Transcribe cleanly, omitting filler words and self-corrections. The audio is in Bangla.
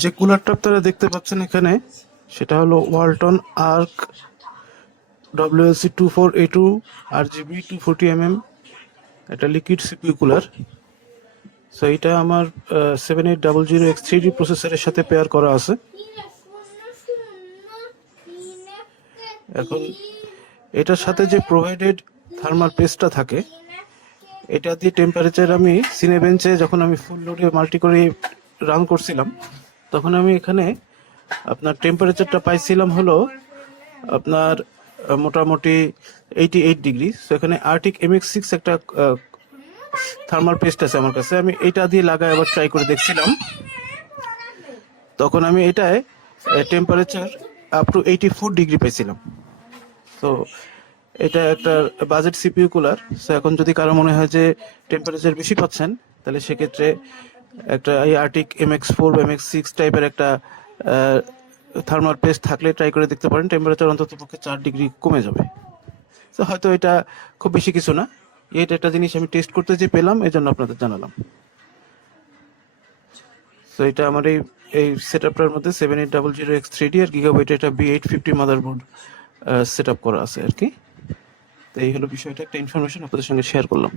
যে কুলারটা আপনারা দেখতে পাচ্ছেন এখানে, সেটা হলো Walton arc WLC24A2 RGB 240mm, এটা লিকুইড সিপিইউ কুলার। সো এটা আমার 7800X3D প্রসেসরের সাথে পেয়ার করা আছে। এখন এটার সাথে যে প্রোভাইডেড থার্মাল পেস্টটা থাকে, এটা দিয়ে টেম্পারেচার আমি সিনেবেঞ্চে যখন আমি ফুল লোডে মাল্টি করে রান করছিলাম, তখন আমি এখানে আপনার টেম্পারেচারটা পাইছিলাম হলো আপনার মোটামুটি 88 ডিগ্রি। সো এখানে আর্টিক MX6 একটা থার্মাল পেস্ট আছে আমার কাছে, আমি এটা দিয়ে লাগাই আবার ট্রাই করে দেখছিলাম। তখন আমি এটায় টেম্পারেচার আপ টু 84 ডিগ্রি পাইছিলাম। তো এটা একটা বাজেট সিপিইউ কুলার। সো এখন যদি কারো মনে হয় যে টেম্পারেচার বেশি পাচ্ছেন, তাহলে সেক্ষেত্রে একটা এই আর্টিক MX4 বা MX6 টাইপের একটা থার্মাল পেস্ট থাকলে ট্রাই করে দেখতে পারেন, টেম্পারেচার অন্তত পক্ষে 4 ডিগ্রি কমে যাবে। তো হয়তো এটা খুব বেশি কিছু না, এটা একটা জিনিস আমি টেস্ট করতে যে পেলাম, এই জন্য আপনাদের জানালাম। তো এটা আমার এই সেটআপটার মধ্যে 7800X3D আর গিগাবাইট একটা B850 মাদারবোর্ড সেট আপ করা আছে আর কি। তো এই হলো বিষয়টা, একটা ইনফরমেশন আপনাদের সঙ্গে শেয়ার করলাম।